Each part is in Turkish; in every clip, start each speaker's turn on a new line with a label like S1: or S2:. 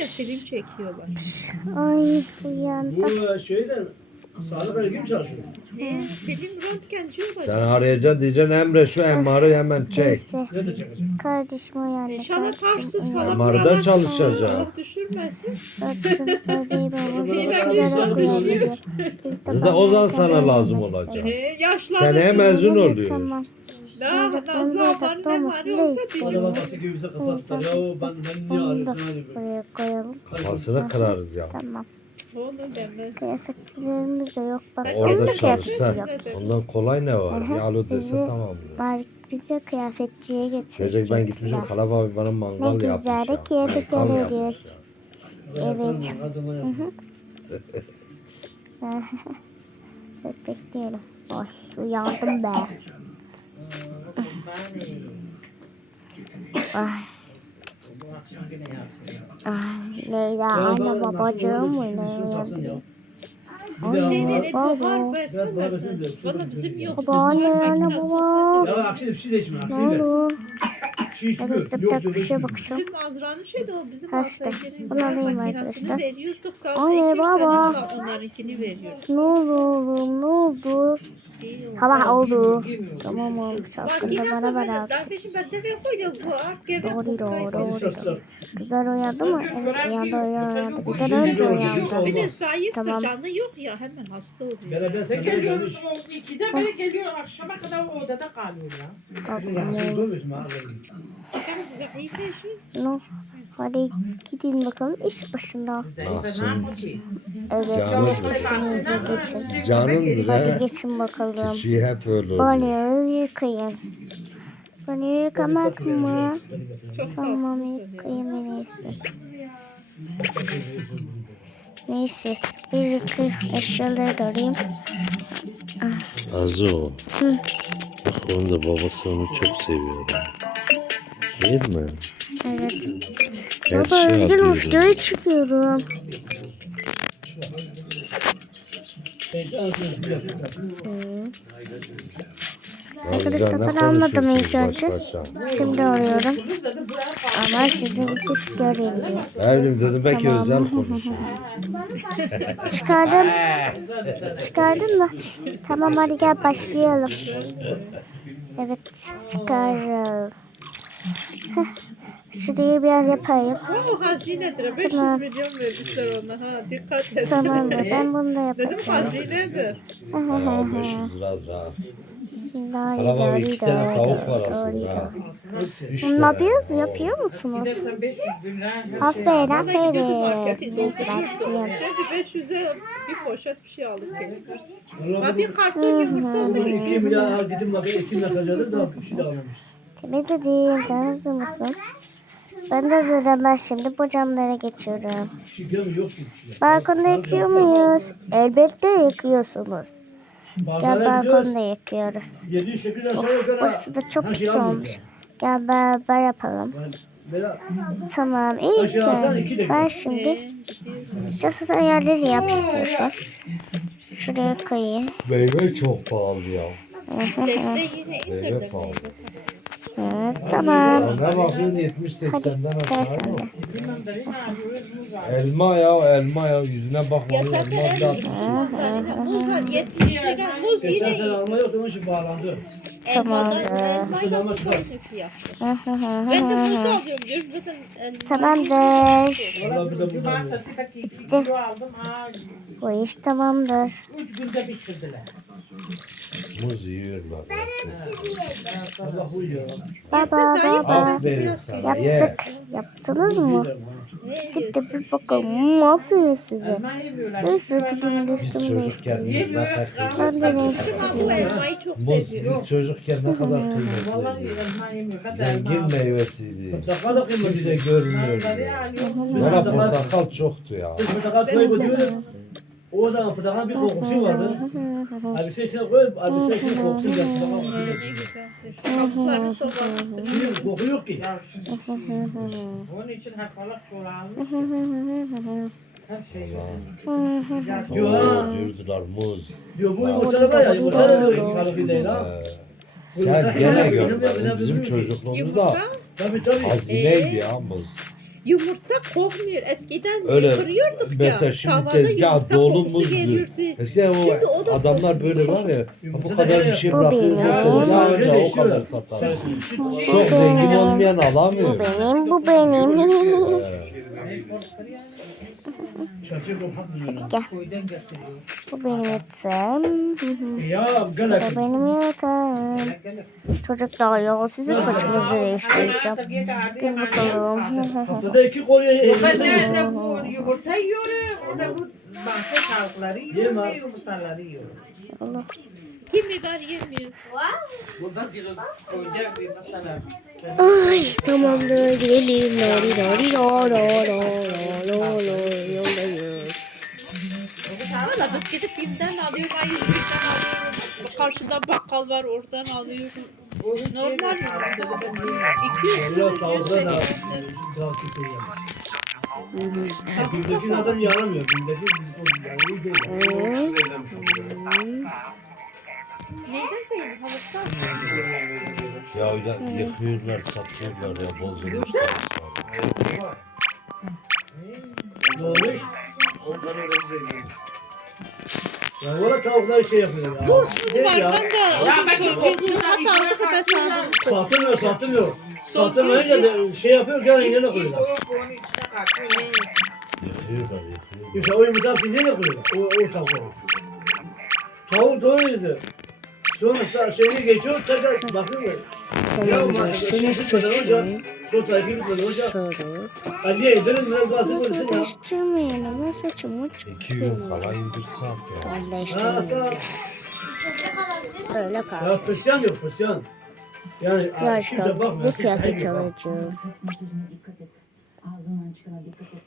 S1: film çekiyorlar.
S2: Ay uyandım.
S3: Bu şeyden sağlık ilgili çalışıyor.
S1: Film röntgenci olacak.
S4: Sen arayacaksın diyeceksin Emre şu MR'ı hemen çek.
S2: Neyse.
S3: Nerede çekecek?
S2: Kardeşim uyandı.
S1: İnşallah tarsız falan.
S4: MR'da
S1: buralar-
S4: çalışacak.
S1: Allah düşürmesin.
S2: Sattım. Bebeği baba. Bizi
S3: Zaten
S2: kızarak uyandırıyor.
S4: Zaten o zaman sana lazım olacak.
S1: Yaşlandı.
S4: Seneye mezun oluyor.
S2: Tamam.
S1: Daha
S2: Şimdi
S1: Nazlı
S2: ben de
S1: ablanın
S2: yatakta olmasını da
S1: emanı olsa
S2: isterim.
S1: bir-
S3: Bana babası gibi bize kafa tutar. Ya o ben niye
S2: Onu da
S3: arıyorsun hani böyle.
S2: buraya koyalım.
S4: Kafasını kırarız ya.
S2: Tamam.
S1: Onu demez.
S2: Kıyafetçilerimiz de yok. Bak onun
S4: Orada
S2: da kıyafeti
S4: çalışsa
S2: yok.
S4: ondan kolay ne var?
S2: Aha,
S4: Bir alo dese
S2: bizi-
S4: tamam.
S2: Var bize kıyafetçiye
S4: Gelecek
S2: getirecek.
S4: ben gitmişim Kalaf abi bana
S2: Ne
S4: mangal yapmış
S2: güzel de
S4: ya.
S2: kıyafetler
S4: Mangal
S2: veriyoruz. Evet. Evet bekleyelim. Ay uyandım be. Ay. Ay Leyla anne babacığım mı ne?
S1: Şeyleri
S2: Baba.
S1: bahar versene.
S3: Bahar versene de.
S1: Bana bizim yok.
S2: Baba anne anne
S1: Makinesi
S2: baba.
S1: olsaydı.
S3: Ya akşam bir şey de içme.
S2: Ne
S3: Akşam de.
S2: oldu?
S3: Bir şey içmiyor.
S2: Arkadaşlar bir
S3: Yok
S2: dakika
S3: yok.
S2: bir şeye
S3: içmiyor.
S2: bakacağım.
S1: Bizim Azra'nın şeydi o bizim
S2: Ha işte,
S1: Azra'nın
S2: bunu alayım
S1: makinesini
S2: arkadaşlar.
S1: veriyorduk. Sağ
S2: Ay,
S1: olsun 2-3
S2: baba.
S1: sene onlarınkini veriyor.
S2: Ne oldu oğlum ne oldu?
S1: İyi oldu.
S2: Sabah oldu. Tamam oğlum şarkını da
S1: Makinesi
S2: bana ver
S1: böyle.
S2: artık.
S1: Kardeşim ben nereye koydum bu art geri
S2: Doğru, doğru,
S3: Hadi
S2: doğru.
S3: sat sat.
S2: Kızlar uyandı mı? Evet uyandı. Bizden önce uyandı.
S1: Bir de zayıftır
S2: Tamam.
S1: canı yok ya hemen hasta oluyor.
S3: Beraber
S5: Ben
S3: kendine
S5: geliyorum
S3: gelmiş.
S5: o 2'de beri geliyorum akşama kadar o odada kalıyor ya.
S3: Sizin yansınız olmuyorsun mahallede.
S1: Bakalım bize iyi şey.
S2: No. Hadi gidin bakalım iş başında.
S4: Nasıl?
S2: Evet
S4: Canım
S2: iş başınıza geçin.
S4: Canındır
S2: Hadi
S4: he.
S2: geçin bakalım.
S4: Kişi hep öyle oluyor.
S2: Banyoyu yıkayın. Banyoyu yıkamak mı?
S1: Çok
S2: Tamam
S1: tatlı.
S2: yıkayayım en iyisi. Neyse bir yıkayım eşyaları da alayım.
S4: Azo. Bak onun da babası onu çok seviyor. Değil mi?
S2: Evet.
S4: Her
S2: Baba
S4: şey
S2: üzgünüm
S4: yapıyor.
S2: videoya çıkıyorum. Arkadaşlar ben anladım ilk önce. Şimdi arıyorum. Ama sizin ses göreyim diye.
S4: Evlim dedim belki
S2: Tamam.
S4: özel konuşuyor.
S2: Çıkardım. Çıkardın mı? Tamam hadi gel başlayalım. Evet çıkarım. Heh, şurayı biraz yapayım.
S1: O hazinedir. 500
S2: Tamam.
S1: milyon vermişler ona. Ha dikkat et.
S2: Tamam da ben bunu da
S1: Dedim
S2: yapacağım.
S1: hazinedir.
S4: Ya 500 lira rahat.
S2: Daha
S4: Kalaf abi 2 tane tavuk var aslında. 3
S2: Ne yapıyorsunuz? Yapıyor musunuz?
S5: Gidersen 500 bin lira.
S2: Aferin
S1: Bana gidiyordu
S2: aferin.
S1: markete.
S2: Neyse ben
S1: Doldururdu.
S2: gideyim.
S1: Şimdi 500'e bir poşet bir şey alıp gelirdi. Ha
S3: Allah
S1: bir karton yumurta olmuş.
S3: 2
S1: 200
S3: milyar al gidin bakayım 2 milyar kaçırdı da bir şey de almamış.
S2: Tabii de değil. Sen hazır mısın? Ben de hazırım. Ben şimdi bu camlara geçiyorum.
S3: Bir şey gelmiyor yok ki.
S2: Balkonda yakıyor muyuz? Elbette yakıyorsunuz. Gel
S3: Bazılara gidiyoruz.
S2: balkonda yakıyoruz.
S3: 700-800 aşağı
S2: Of
S3: yukarı.
S2: burası da çok
S3: her
S2: pis
S3: şeyi
S2: olmuş.
S3: almıyorsun.
S2: Gel beraber yapalım.
S3: Böyle
S2: Tamam iyi
S3: Aşağı alsan iki de
S2: ki. Ben
S3: gidiyor.
S2: şimdi istiyorsan yerleri yap istiyorsan. Şuraya koyayım.
S4: Meyve çok pahalı ya.
S1: Sebze yine
S4: Meyve
S1: indirdim.
S4: pahalı.
S2: Evet, tamam.
S4: Ya ne bakıyorsun 70-80'den
S2: Hadi sıra
S4: aşağı
S2: sende.
S4: mı? Elma ya yüzüne
S1: Ya
S4: bakma.
S1: zaten
S4: Elma
S1: en
S4: da.
S1: ucuz mandalina. Muz var 70 lira. Muz
S3: geçen
S1: yine
S3: sene alma yok onun için bağlandı.
S2: Tamam.
S1: elmayla muz aynı fiyatı. Ben de muz alıyorum diyorum. Zaten
S2: Tamamdır.
S3: Vallahi bir de bu da
S5: Cumartesi 2 kilo aldım.
S2: Bu iş tamamdır.
S5: 3 günde bitirdiler.
S4: Muz yiyorlar.
S3: Allah uyuyor.
S2: Baba baba.
S4: Aferin sana. Ye.
S2: Yaptık. Yaptınız mı? Gidip de bir bakalım. Aferin size.
S5: Elma yemiyorlar.
S2: Neyse gidin
S4: Biz
S2: üstümü
S4: çocukken
S2: değiştireyim.
S4: biz ne kadar
S2: Ben de
S4: kıymetli.
S1: Ama bu elmayı çok
S4: Muz
S1: seviyorum.
S4: biz çocukken ne kadar
S5: Vallahi
S4: kıymetliydi.
S5: elma yemiyor. Kadar
S4: Zengin
S5: elma aldım.
S4: meyvesiydi.
S3: Portakal da kıymetli.
S4: Bize görünüyordu. Bana portakal çoktu ya.
S3: Bir portakal koyup götürüyorum. O zaman portakalın bir kokusu vardı. Elbise içine koyup elbise içine kokusu geldi. Portakal kokusu
S1: Ne
S3: geldi.
S1: güzel. Kabuklarını soğumamıştır.
S3: Şimdi koku yok ki.
S5: Ya onun için hastalık çoğalmış. Her şey yok.
S3: Yo, ha.
S4: Diyordular muz.
S3: Diyor bu yumurtalar var ya yumurtalar da diyor sağlıklı değil ha.
S4: Sen gene görmedin. Bizim çocukluğumuzda
S1: Yumurta.
S3: Tabii tabii.
S4: hazineydi ya muz.
S1: Yumurta kokmuyor. Eskiden
S4: Öyle
S1: kırıyorduk ya.
S4: mesela şimdi
S1: tavada
S4: tezgah
S1: yumurta
S4: dolu
S1: kokusu
S4: muzdur.
S1: gelirdi.
S4: Eskiden
S1: Şimdi o
S4: o
S1: da
S4: adamlar böyle var ya bu kadar bir şey
S2: Bu
S4: bırakıyor.
S2: benim.
S4: Tezgah
S3: Öyle
S4: önce o
S3: değişiyor.
S4: kadar satar.
S3: Sen-
S4: Çok zengin olmayan
S2: Bu
S4: alamıyor.
S2: benim, bu benim.
S3: Şaşır bu hak mı?
S2: Gel.
S5: Koydan getiriyor.
S2: Bu benim yatağım.
S3: Ya
S2: Bu
S3: gel
S2: da benim yatağım. Çocuklar ya size saçınızı değiştireceğim. Gel bakalım.
S3: haftada 2 kolye
S5: Ben nerede bu yumurta yiyorum. Orada bu bahçe tavukları yiyorum. Ve yumurtaları yiyorum.
S2: Allah.
S1: kimi var yemiyor.
S5: Burada bir koyda bir mesela.
S2: Ay tamamdır gidelim. Lori lori lo lo lo lo lo lo yoldayız.
S1: Valla biz gidip BİM'den alıyorum. Ay 100'den alıyorum. Karşıda bakkal var oradan alıyorum. Normal. 200
S3: Allah
S1: lira,
S3: tavukta da
S1: 180 lira.
S3: kral tutuyor yani. Bildeki zaten yaramıyor. Bildeki yani iyi değil.
S1: Neyden senin havuktan?
S4: Ya öyle yıkıyorlar, satıyorlar ya bozulmuş tavuklar.
S3: Ne olmuş? Ya valla tavuklar şey yapıyor ya.
S1: Bu Osman'ı
S3: Ne
S1: vardan
S3: ya?
S1: da o gün söylüyor. Biz hatta aldık ben sana dedim.
S3: Satılmıyor. Satılmayınca da şey yapıyor gelin yerine koyuyorlar.
S5: Onun içine katıyor.
S4: Yıkıyorlar.
S3: İşte o yumurta hepsini nereye koyuyorlar? O tavukları. Tavuk doyuyordu. Sonra şeyini geçiyor tekrar bakıyor.
S2: Tamamdır senin saçın
S3: Şu tarafa gitmedi hocam.
S2: sarı.
S3: Acıya yedirin biraz bahsi koysun ya.
S2: Değiştirmeyin ama saçımı çok
S4: 2 gün kala indirsak ya.
S2: Ben
S3: Ha
S2: değiştirmeyin.
S3: sağ.
S2: Öyle
S3: Ya
S2: kalsın.
S3: pısyan yok pısyan. Yani kimse bakmıyor.
S2: Yaşlı
S3: Kimse
S2: kıyafet
S3: yok.
S2: alacağım.
S6: Sözüne dikkat et. Ağzından çıkana dikkat et.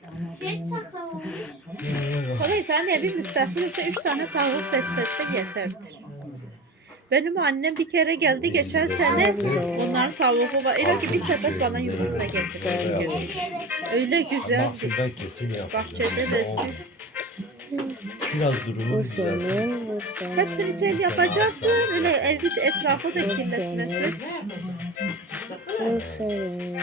S1: Kolay sen evi müstakilse 3 tane tavuk besletse yeterdir. Benim annem bir kere geldi geçen sene onların tavuğu var. İlla ki bir sepet bana yumurta getirdi. Öyle
S4: Bak
S1: güzeldi.
S4: ben kesin yapacağım.
S1: Bahçede besliyor.
S4: Biraz
S2: Bu
S4: durumu güzelsin.
S2: senin, bu senin.
S1: Hepsini tel yapacaksın. Öyle evi etrafı da kirletmesin.
S2: Bu senin.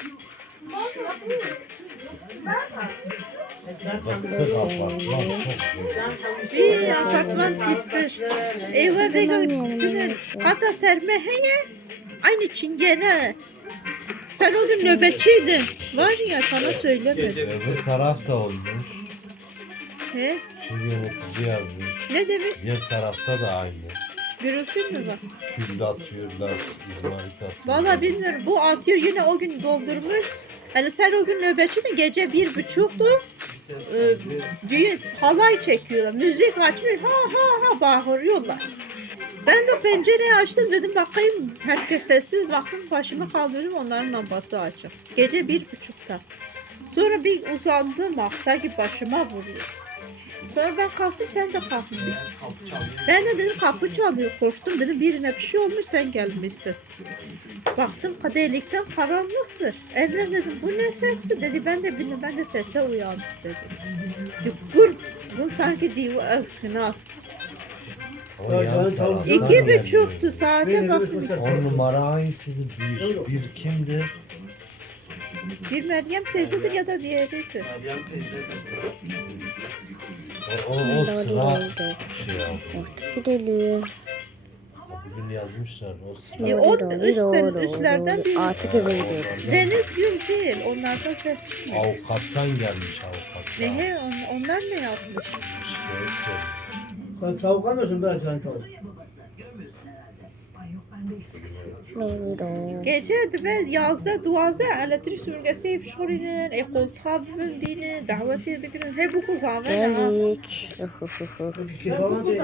S4: Bak tek apartman çok güzel.
S1: Bir apartman pistir. Eve bir götürün. Hatta serme heye. Aynı çingene. Sen o gün nöbetçiydin. Var ya sana söylemedim.
S4: Öbür taraf da olmuş.
S1: He?
S4: Şimdi yönetici yazmış.
S1: Ne demek?
S4: Diğer tarafta da aynı.
S1: Gürültü mü var?
S4: Külle atıyorlar, izmarit atıyorlar.
S1: Vallahi bilmiyorum. Bu atıyor yine o gün doldurmuş. Hani sen o gün nöbetçiydin. Gece 1.30'du. Düğün halay çekiyorlar. Müzik açmış. Ha ha ha bağırıyorlar. Ben de pencereyi açtım dedim bakayım herkes sessiz baktım başımı kaldırdım onların lambası açık. Gece 1.30'da. Sonra bir uzandım bak sanki başıma vuruyor. Sonra ben kalktım sen de kalktın. Ben de dedim kapı çalıyor korktum dedim birine bir şey olmuş sen gelmişsin. Baktım delikten karanlıktır. Evren dedim bu ne sesti dedi ben de bilmiyorum ben de sese uyandım dedim. Gur bu sanki diva öktüna.
S4: O yan taraftan
S1: 2.30'tu saate baktım.
S4: 10 numara hangisiydi? Bir kimdi?
S1: Bir Meryem teyzedir ya da diğeridir.
S4: O sıra şey yaptı.
S2: Artık gidelim.
S4: Bugün yazmışlar o sıra.
S1: O üstlerden bir
S2: Artık eve gidelim.
S1: Deniz Gül değil. Onlardan ses çıkmıyor.
S4: Avukattan gelmiş avukattan.
S1: Nehe onlar ne yapmış?
S4: Şikayet ediyor.
S3: Sen tavuk almıyorsun ben tane tavuk.
S1: Gece ve yazda duazda elektrik süpürgesi yapışırın, koltuğa bindin, davet edin. Hep bu kuzavı ne?
S2: Geldik.
S3: İki falan değil.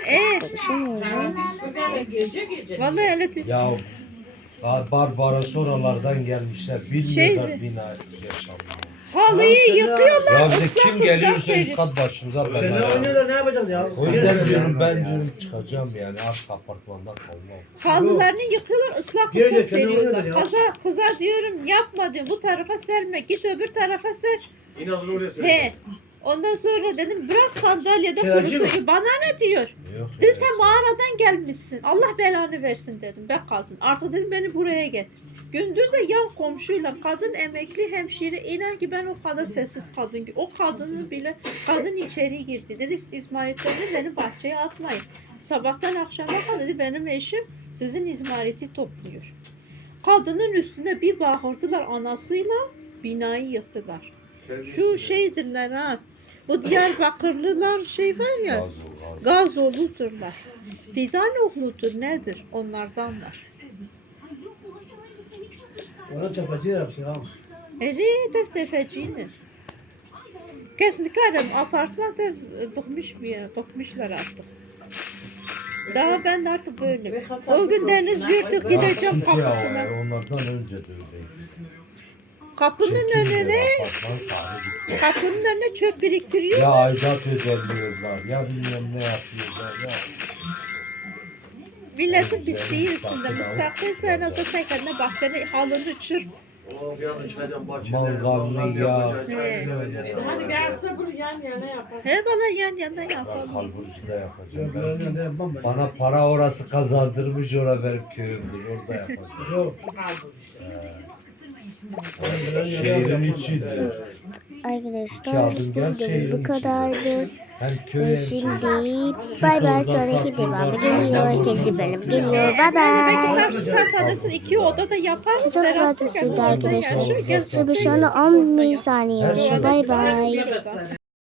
S5: Gece gece.
S1: Vallahi elektrik
S4: Ya Barbara sonralardan gelmişler. Bilmiyorlar
S1: Şeydi.
S4: bina yaşamıyor.
S1: halıyı yıkıyorlar.
S4: Ya bir de
S1: ıslak
S4: kim
S1: ıslak
S4: geliyorsa
S1: seriyor.
S4: üst kat başımıza
S3: Fena
S4: bela.
S3: oynuyorlar ne yapacağız ya?
S4: O yüzden diyorum ben diyorum çıkacağım yani arka apartmandan kalmam.
S1: Halılarını yıkıyorlar, ıslak
S3: Gece
S1: ıslak
S3: fena
S1: seriyorlar.
S3: oynadı ya.
S1: Kıza diyorum yapma diyorum bu tarafa serme, git öbür tarafa ser.
S3: İnadını oraya
S1: He. Ondan sonra dedim bırak sandalyede
S3: Kiracı
S1: kurusun. Bana ne diyor?
S4: Yok.
S1: Dedim sen mağaradan gelmişsin. Allah belanı versin dedim. Ben kadın. Artık dedim beni buraya getir. Gündüz de yan komşuyla kadın emekli hemşire. İnan ki ben o kadar sessiz kadın ki. O kadını bile kadın içeri girdi. Dedi İzmarit'leri beni bahçeye atmayın. Sabahtan akşama kadar dedi benim eşim sizin izmariti topluyor. Kadının üstüne bir bağırdılar anasıyla binayı yıktılar. Şu şeydirler ha. Bu Diyarbakırlılar şey var ya. Gazoludurlar. Fidanoğludur nedir? Onlardan var.
S3: Ona tefeci yapsın ha.
S1: Evet, tefeciyini. Kesinlikle apartmanda bıkmışlar artık. Daha ben de artık böyle. O gün deniz yırtık gideceğim kapısına.
S4: Onlardan önce de öyleydi.
S1: Kapının önüne,
S4: Apartman tarihi.
S1: kapının önüne çöp biriktiriyor.
S4: Ya aidat ödemiyorlar, ya bilmem ne yapıyorlar ya.
S1: Milletin pisliği üstünde müstakil sen olsa sen kendine bahçene halını çırp.
S4: Mangallı ya.
S1: He.
S5: Hani gelse bunu yan yana yapar.
S1: He bana yan yana
S4: Ben
S1: yapalım.
S4: kalburcuda yapacağım.
S3: Ben de yapmam ben.
S4: Bana para orası kazandırmış, ora benim köyümdür, orada yapacağım.
S3: Yok.
S4: Şehrin içidir.
S2: Arkadaşlar
S4: adım gel,
S2: videomuz
S4: şehrin
S2: bu kadardı.
S4: Hem
S2: Ve
S4: köye
S2: şimdi bay bay sonraki devamı geliyor. İkinci bölüm geliyor. Bay
S1: Belki
S2: bay.
S1: karşı sen tanırsın 2 odada yapar.
S2: Çok
S1: terasta
S2: fazla
S1: kendi
S2: sürdü
S1: odada
S2: arkadaşlar.
S1: yaşıyor, gel
S2: Tabii şu an 10 saniye.
S4: Her şey
S2: Bay bay.
S5: Nefesler.